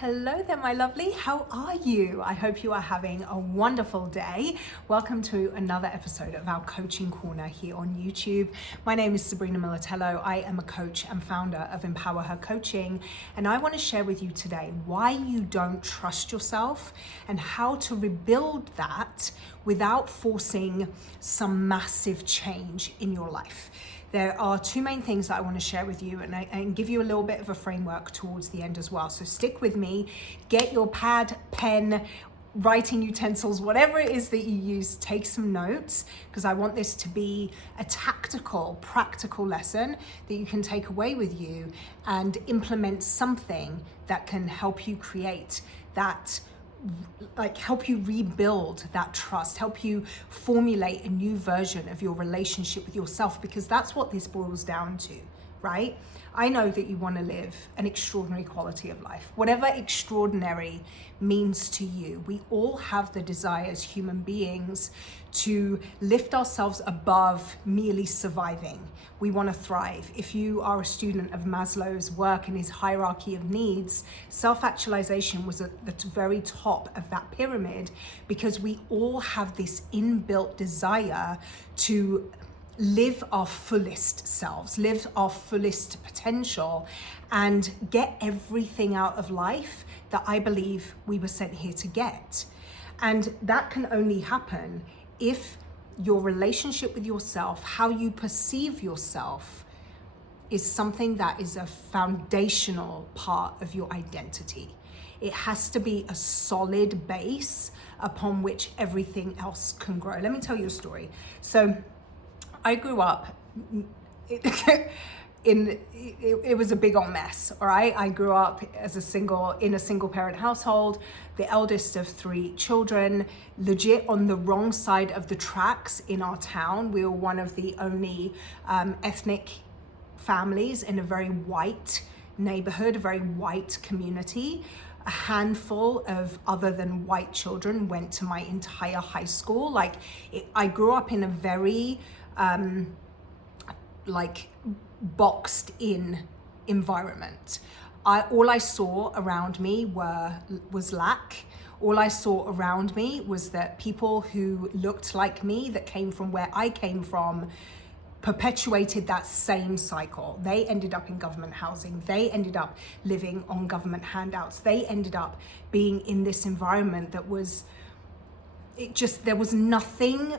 Hello there, my lovely. How are you? I hope you are having a wonderful day. Welcome to another episode of our Coaching Corner here on YouTube. My name is Sabrina Militello. I am a coach and founder of Empower Her Coaching, and I want to share with you today why you don't trust yourself and how to rebuild that without forcing some massive change in your life. There are two main things that I want to share with you and give you a little bit of a framework towards the end as well. So stick with me, get your pad, pen, writing utensils, whatever it is that you use, take some notes, because I want this to be a tactical, practical lesson that you can take away with you and implement something that can help you create that, help you rebuild that trust, help you formulate a new version of your relationship with yourself, because that's what this boils down to, right? I know that you want to live an extraordinary quality of life, whatever extraordinary means to you. We all have the desire as human beings to lift ourselves above merely surviving. We want to thrive. If you are a student of Maslow's work and his hierarchy of needs, self-actualization was at the very top of that pyramid, because we all have this inbuilt desire to live our fullest selves, live our fullest potential, and get everything out of life that I believe we were sent here to get. And that can only happen if your relationship with yourself, how you perceive yourself, is something that is a foundational part of your identity. It has to be a solid base upon which everything else can grow. Let me tell you a story. So I grew up it was a big old mess, all right? I grew up in a single parent household, the eldest of 3 children, legit on the wrong side of the tracks in our town. We were one of the only ethnic families in a very white neighborhood, a very white community. A handful of other than white children went to my entire high school. I grew up in a very boxed in environment. All I saw around me was lack. All I saw around me was that people who looked like me, that came from where I came from, perpetuated that same cycle. They ended up in government housing. They ended up living on government handouts. They ended up being in this environment that was, there was nothing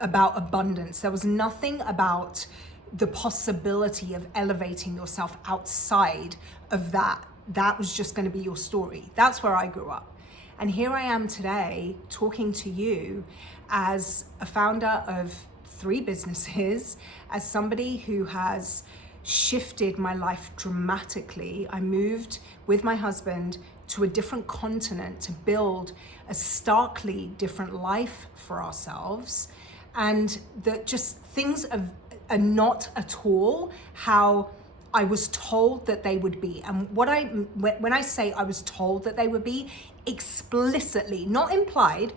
about abundance. There was nothing about the possibility of elevating yourself outside of that. That was just going to be your story. That's where I grew up. And here I am today talking to you as a founder of 3 businesses, as somebody who has shifted my life dramatically. I moved with my husband to a different continent to build a starkly different life for ourselves. And that just things are not at all how I was told that they would be. And when I say I was told that they would be, explicitly, not implied,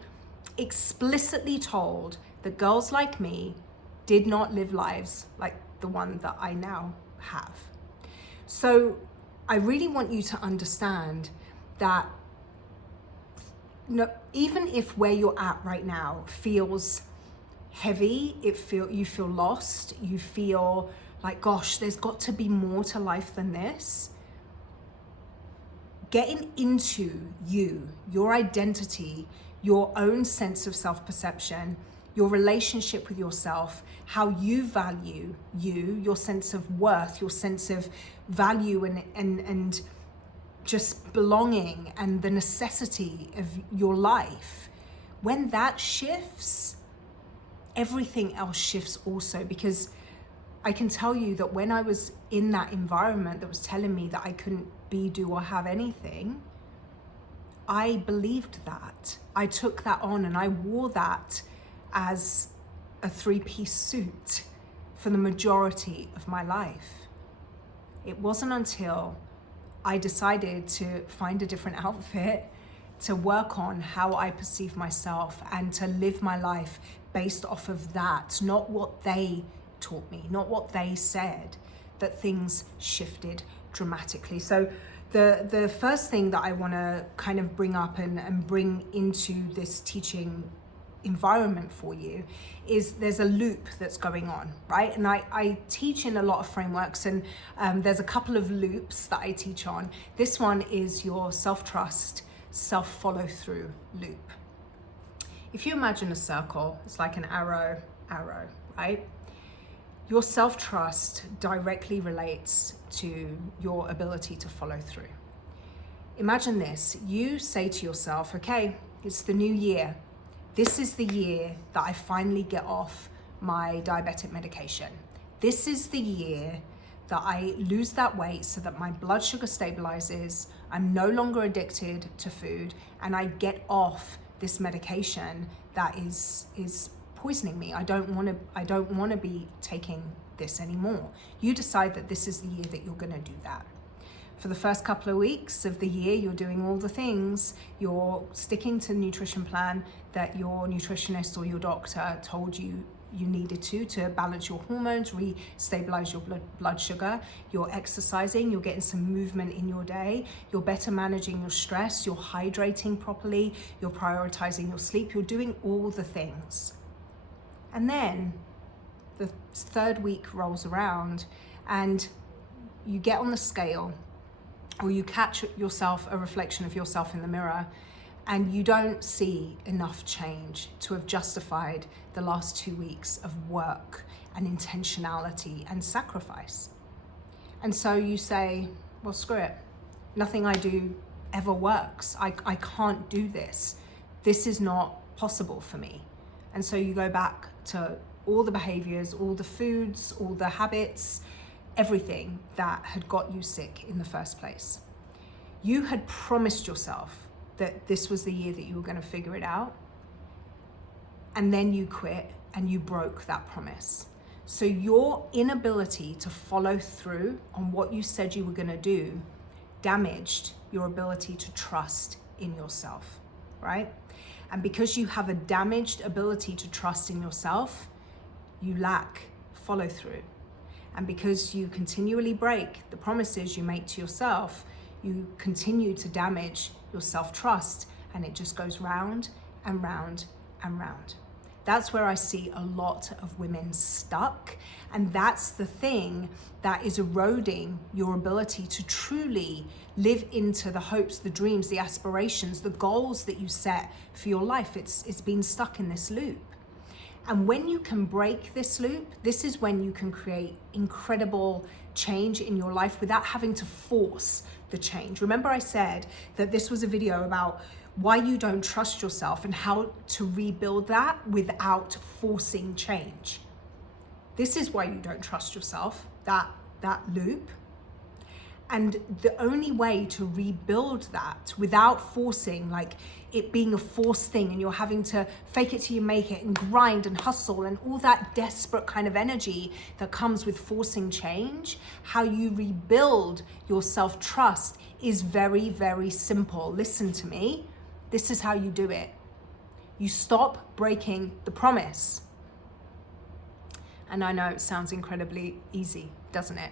explicitly told that girls like me did not live lives like the one that I now have. So I really want you to understand that even if where you're at right now feels heavy, you feel lost, you feel like, gosh, there's got to be more to life than this. Getting into your identity, your own sense of self-perception, your relationship with yourself, how you value your sense of worth, your sense of value and just belonging and the necessity of your life. When that shifts, everything else shifts also, because I can tell you that when I was in that environment that was telling me that I couldn't be, do, or have anything, I believed that. I took that on and I wore that as a 3-piece suit for the majority of my life. It wasn't until I decided to find a different outfit, to work on how I perceive myself and to live my life based off of that, not what they taught me, not what they said, that things shifted dramatically. So The first thing that I want to kind of bring up and bring into this teaching environment for you is there's a loop that's going on, right? And I teach in a lot of frameworks, and there's a couple of loops that I teach on. This one is your self-trust, self-follow-through loop. If you imagine a circle, it's like an arrow, right? Your self-trust directly relates to your ability to follow through. Imagine this, you say to yourself, okay, it's the new year. This is the year that I finally get off my diabetic medication. This is the year that I lose that weight so that my blood sugar stabilizes, I'm no longer addicted to food, and I get off this medication that is poisoning me. I don't want to be taking this anymore. You decide that this is the year that you're going to do that. For the first couple of weeks of the year, you're doing all the things. You're sticking to the nutrition plan that your nutritionist or your doctor told you needed to balance your hormones, re-stabilize your blood sugar. You're exercising, you're getting some movement in your day, you're better managing your stress, you're hydrating properly, you're prioritizing your sleep, you're doing all the things. And then the third week rolls around and you get on the scale, or you catch yourself, a reflection of yourself in the mirror, and you don't see enough change to have justified the last 2 weeks of work and intentionality and sacrifice. And so you say, well, screw it. Nothing I do ever works. I can't do this. This is not possible for me. And so you go back to all the behaviors, all the foods, all the habits, everything that had got you sick in the first place. You had promised yourself that this was the year that you were going to figure it out. And then you quit and you broke that promise. So your inability to follow through on what you said you were going to do damaged your ability to trust in yourself, right? And because you have a damaged ability to trust in yourself, you lack follow through. And because you continually break the promises you make to yourself, you continue to damage your self-trust, and it just goes round and round and round. That's where I see a lot of women stuck, and that's the thing that is eroding your ability to truly live into the hopes, the dreams, the aspirations, the goals that you set for your life. It's been stuck in this loop. And when you can break this loop, this is when you can create incredible change in your life without having to force the change. Remember I said that this was a video about why you don't trust yourself and how to rebuild that without forcing change. This is why you don't trust yourself, that loop. And the only way to rebuild that without forcing, like it being a forced thing and you're having to fake it till you make it and grind and hustle and all that desperate kind of energy that comes with forcing change, how you rebuild your self-trust is very, very simple. Listen to me. This is how you do it. You stop breaking the promise. And I know it sounds incredibly easy, doesn't it?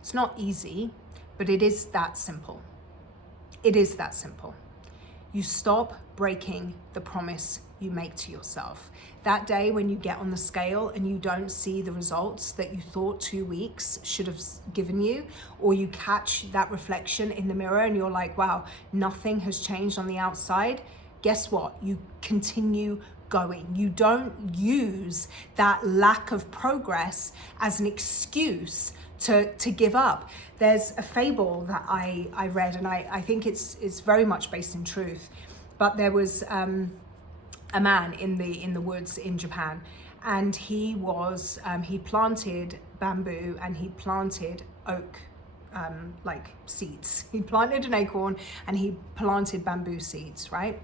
It's not easy, but it is that simple. It is that simple. You stop breaking the promise you make to yourself. That day when you get on the scale and you don't see the results that you thought 2 weeks should have given you, or you catch that reflection in the mirror and you're like, wow, nothing has changed on the outside. Guess what? You continue going. You don't use that lack of progress as an excuse to give up. There's a fable that I read, and I think it's very much based in truth, but there was a man in the woods in Japan, and he planted bamboo and he planted oak like seeds. He planted an acorn and he planted bamboo seeds, right?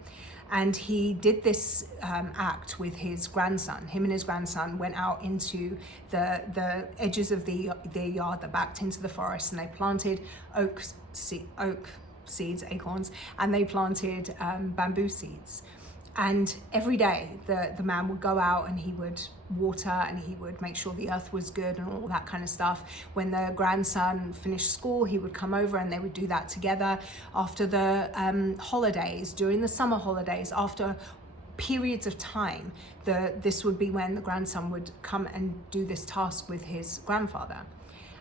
And he did this act with his grandson. Him and his grandson went out into the edges of their yard that backed into the forest, and they planted oak seeds, acorns, and they planted bamboo seeds. And every day the man would go out and he would water and he would make sure the earth was good and all that kind of stuff. When the grandson finished school, he would come over and they would do that together. After the holidays, during the summer holidays, after periods of time, this would be when the grandson would come and do this task with his grandfather.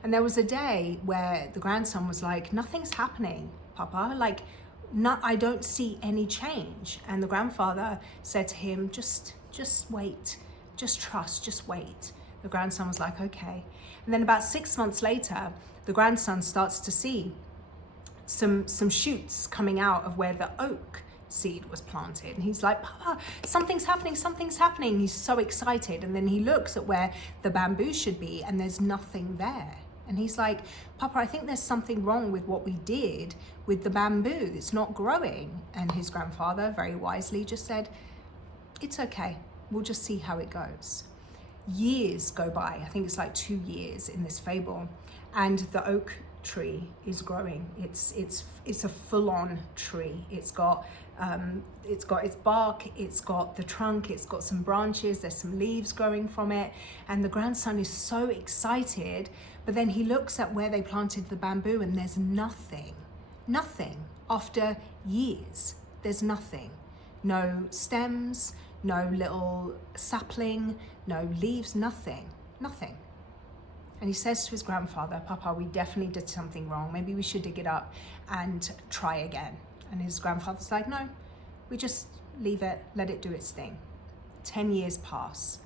And there was a day where the grandson was like, nothing's happening, Papa. Like, I don't see any change. And the grandfather said to him, just wait, just trust, just wait. The grandson was like, okay. And then about 6 months later, the grandson starts to see some shoots coming out of where the oak seed was planted. And he's like, Papa, something's happening. He's so excited. And then he looks at where the bamboo should be and there's nothing there. And he's like, Papa, I think there's something wrong with what we did with the bamboo. It's not growing. And his grandfather very wisely just said, it's okay. We'll just see how it goes. Years go by. I think it's like 2 years in this fable. And the oak tree is growing. It's a full-on tree. It's got its bark, it's got the trunk, it's got some branches, there's some leaves growing from it. And the grandson is so excited, but then he looks at where they planted the bamboo and there's nothing. After years, there's nothing. No stems, no little sapling, no leaves, nothing. And he says to his grandfather, Papa, we definitely did something wrong. Maybe we should dig it up and try again. And his grandfather's like, no, we just leave it, let it do its thing. 10 years pass.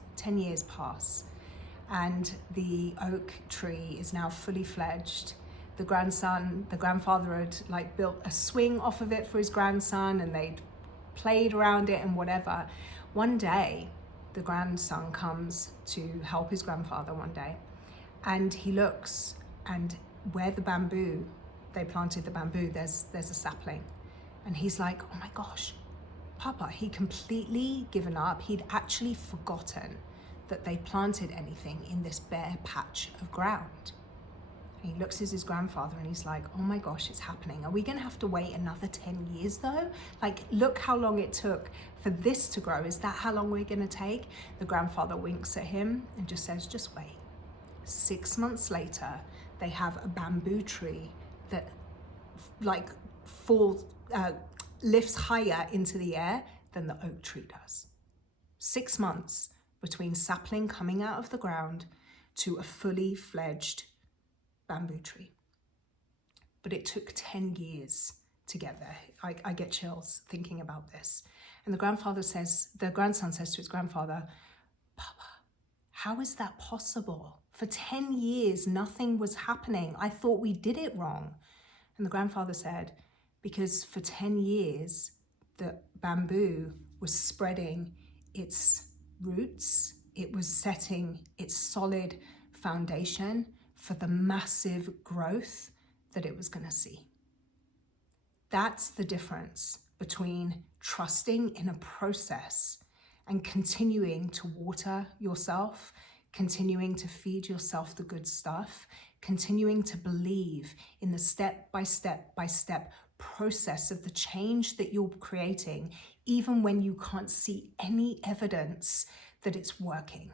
And the oak tree is now fully fledged. The grandfather had like built a swing off of it for his grandson and they'd played around it and whatever. One day, the grandson comes to help his grandfather one day. And he looks, and where they planted the bamboo, there's a sapling. And he's like, oh my gosh, Papa, he'd completely given up. He'd actually forgotten that they planted anything in this bare patch of ground. And he looks at his grandfather and he's like, oh my gosh, it's happening. Are we gonna have to wait another 10 years though? Like, look how long it took for this to grow. Is that how long we're gonna take? The grandfather winks at him and just says, just wait. 6 months later, they have a bamboo tree that lifts higher into the air than the oak tree does. 6 months between sapling coming out of the ground to a fully fledged bamboo tree. But it took 10 years to get there. I get chills thinking about this. And the grandson says to his grandfather, Papa, how is that possible? For 10 years, nothing was happening. I thought we did it wrong. And the grandfather said, because for 10 years, the bamboo was spreading its roots. It was setting its solid foundation for the massive growth that it was going to see. That's the difference between trusting in a process and continuing to water yourself, continuing to feed yourself the good stuff, continuing to believe in the step by step process of the change that you're creating, even when you can't see any evidence that it's working.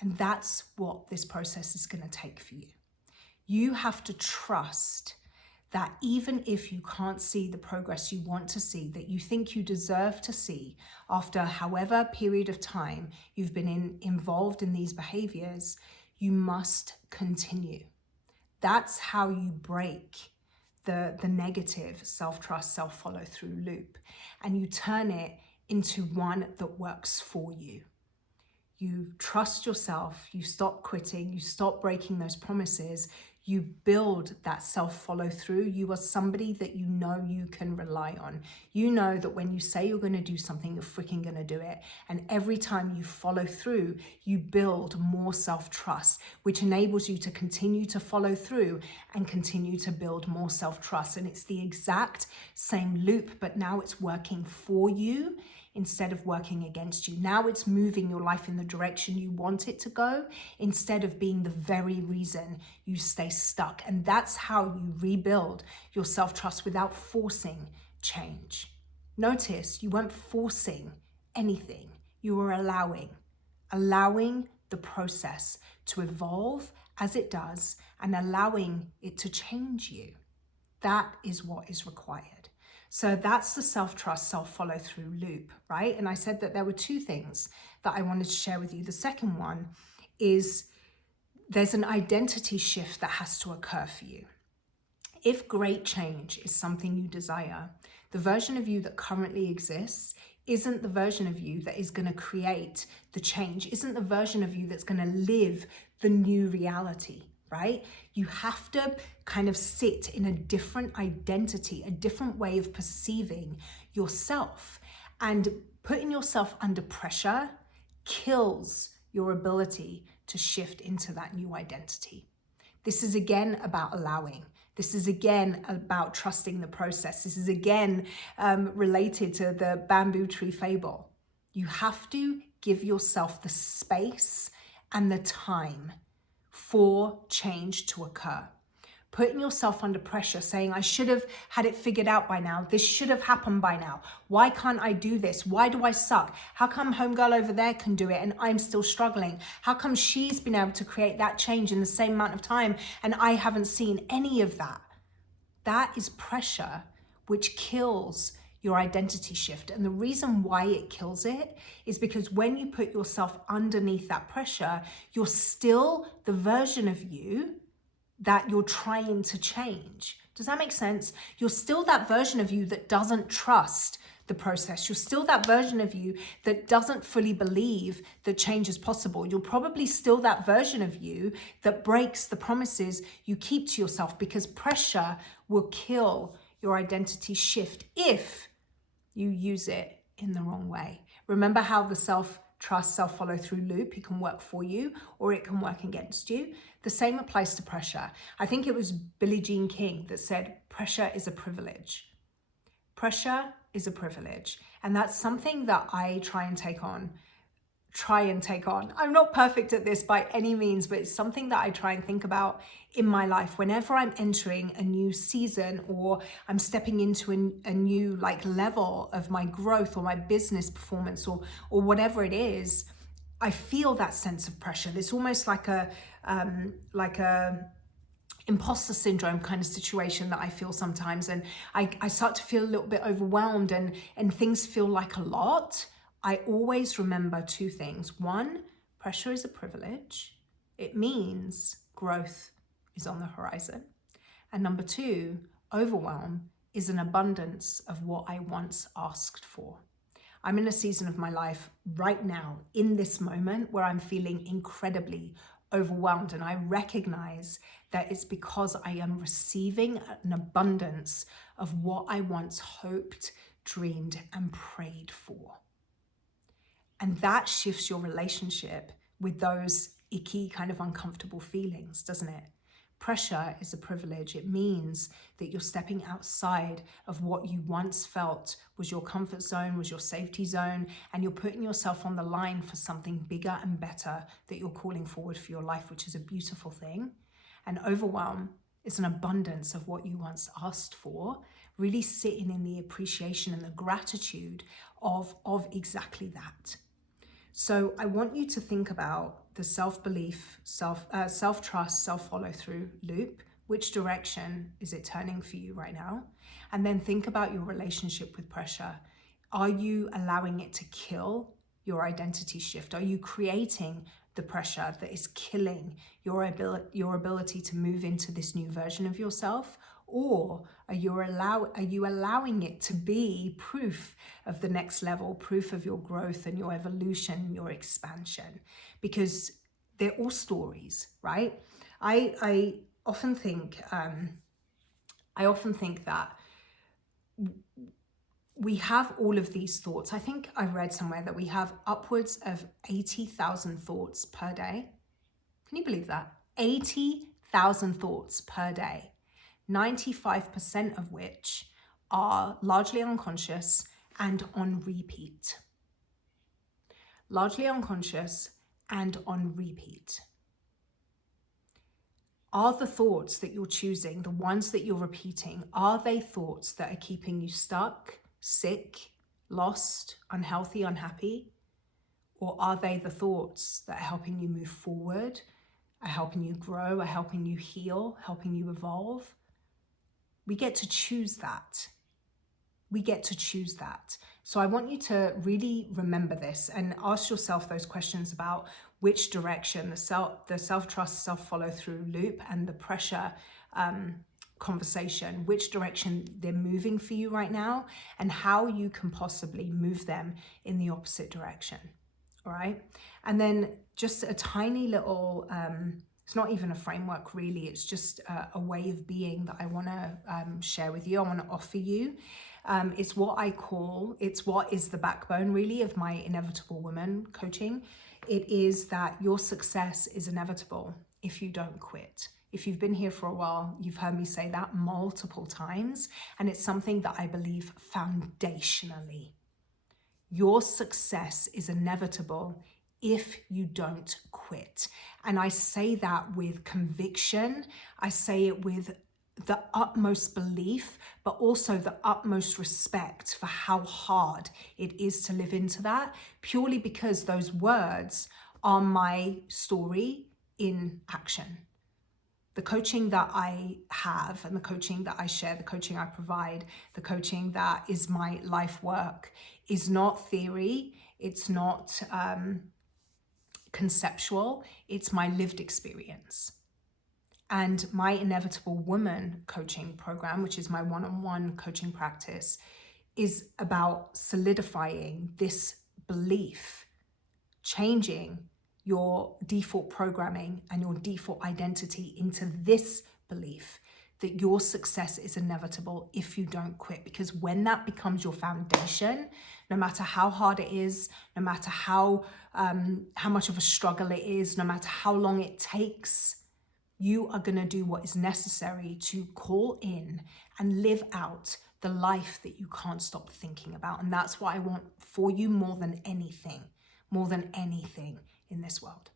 And that's what this process is going to take for you. You have to trust that even if you can't see the progress you want to see, that you think you deserve to see after however period of time you've been involved in these behaviors, you must continue. That's how you break the negative self-trust, self-follow-through loop, and you turn it into one that works for you. You trust yourself, you stop quitting, you stop breaking those promises, you build that self-follow-through. You are somebody that you know you can rely on. You know that when you say you're going to do something, you're freaking going to do it. And every time you follow through, you build more self-trust, which enables you to continue to follow through and continue to build more self-trust. And it's the exact same loop, but now it's working for you instead of working against you. Now it's moving your life in the direction you want it to go instead of being the very reason you stay stuck. And that's how you rebuild your self-trust without forcing change. Notice you weren't forcing anything. You were allowing the process to evolve as it does and allowing it to change you. That is what is required. So that's the self-trust, self-follow-through loop, right? And I said that there were two things that I wanted to share with you. The second one is there's an identity shift that has to occur for you. If great change is something you desire, the version of you that currently exists isn't the version of you that is going to create the change, isn't the version of you that's going to live the new reality, right? You have to kind of sit in a different identity, a different way of perceiving yourself. And putting yourself under pressure kills your ability to shift into that new identity. This is again about allowing. This is again about trusting the process. This is again related to the bamboo tree fable. You have to give yourself the space and the time for change to occur. Putting yourself under pressure, saying, I should have had it figured out by now. This should have happened by now. Why can't I do this? Why do I suck? How come homegirl over there can do it and I'm still struggling? How come she's been able to create that change in the same amount of time and I haven't seen any of that? That is pressure, which kills your identity shift. And the reason why it kills it is because when you put yourself underneath that pressure, you're still the version of you that you're trying to change. Does that make sense? You're still that version of you that doesn't trust the process. You're still that version of you that doesn't fully believe that change is possible. You're probably still that version of you that breaks the promises you keep to yourself, because pressure will kill your identity shift if you use it in the wrong way. Remember how the self-trust, self-follow-through loop, it can work for you or it can work against you. The same applies to pressure. I think it was Billie Jean King that said, pressure is a privilege. Pressure is a privilege. And that's something that I try and take on. I'm not perfect at this by any means, but it's something that I try and think about in my life whenever I'm entering a new season or I'm stepping into a new level of my growth or my business performance or whatever it is. I feel that sense of pressure. It's almost like a imposter syndrome kind of situation that I feel sometimes, and I start to feel a little bit overwhelmed and things feel like a lot. I always remember two things. One, pressure is a privilege. It means growth is on the horizon. And number two, overwhelm is an abundance of what I once asked for. I'm in a season of my life right now, in this moment, where I'm feeling incredibly overwhelmed. And I recognize that it's because I am receiving an abundance of what I once hoped, dreamed, and prayed for. And that shifts your relationship with those icky, kind of uncomfortable feelings, doesn't it? Pressure is a privilege. It means that you're stepping outside of what you once felt was your comfort zone, was your safety zone, and you're putting yourself on the line for something bigger and better that you're calling forward for your life, which is a beautiful thing. And overwhelm is an abundance of what you once asked for, really sitting in the appreciation and the gratitude of exactly that. So I want you to think about the self-belief, self-trust, self-follow-through loop. Which direction is it turning for you right now? And then think about your relationship with pressure. Are you allowing it to kill your identity shift? Are you creating the pressure that is killing your ability to move into this new version of yourself? Or are you allowing it to be proof of the next level, proof of your growth and your evolution, your expansion? Because they're all stories, right? I often think that we have all of these thoughts. I think I read somewhere that we have upwards of 80,000 thoughts per day. Can you believe that? 80,000 thoughts per day. 95% of which are largely unconscious and on repeat. Largely unconscious and on repeat. Are the thoughts that you're choosing, the ones that you're repeating, are they thoughts that are keeping you stuck, sick, lost, unhealthy, unhappy? Or are they the thoughts that are helping you move forward, are helping you grow, are helping you heal, helping you evolve? We get to choose that. We get to choose that. So I want you to really remember this and ask yourself those questions about which direction the self-trust, self-follow-through loop and the pressure conversation, which direction they're moving for you right now and how you can possibly move them in the opposite direction. All right. And then just a tiny little, it's not even a framework really, it's just a way of being that I want to share with you, I want to offer you. It's what is the backbone really of my Inevitable Woman coaching. It is that your success is inevitable if you don't quit. If you've been here for a while, you've heard me say that multiple times, and it's something that I believe foundationally. Your success is inevitable if you don't quit. And I say that with conviction. I say it with the utmost belief, but also the utmost respect for how hard it is to live into that, purely because those words are my story in action. The coaching that I have and the coaching that I share, the coaching I provide, the coaching that is my life work is not theory, it's not conceptual, it's my lived experience. And my Inevitable Woman coaching program, which is my one-on-one coaching practice, is about solidifying this belief, changing your default programming and your default identity into this belief that your success is inevitable if you don't quit. Because when that becomes your foundation, no matter how hard it is, no matter how much of a struggle it is, no matter how long it takes, you are going to do what is necessary to call in and live out the life that you can't stop thinking about. And that's what I want for you more than anything in this world.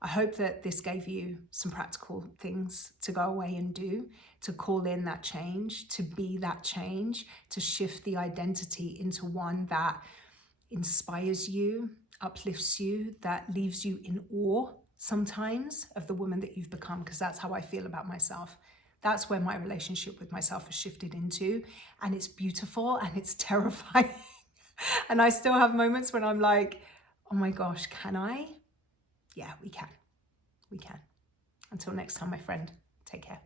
I hope that this gave you some practical things to go away and do, to call in that change, to be that change, to shift the identity into one that inspires you, uplifts you, that leaves you in awe sometimes of the woman that you've become, because that's how I feel about myself. That's where my relationship with myself has shifted into, and it's beautiful and it's terrifying. And I still have moments when I'm like, oh my gosh, can I? Yeah, we can. We can. Until next time, my friend, take care.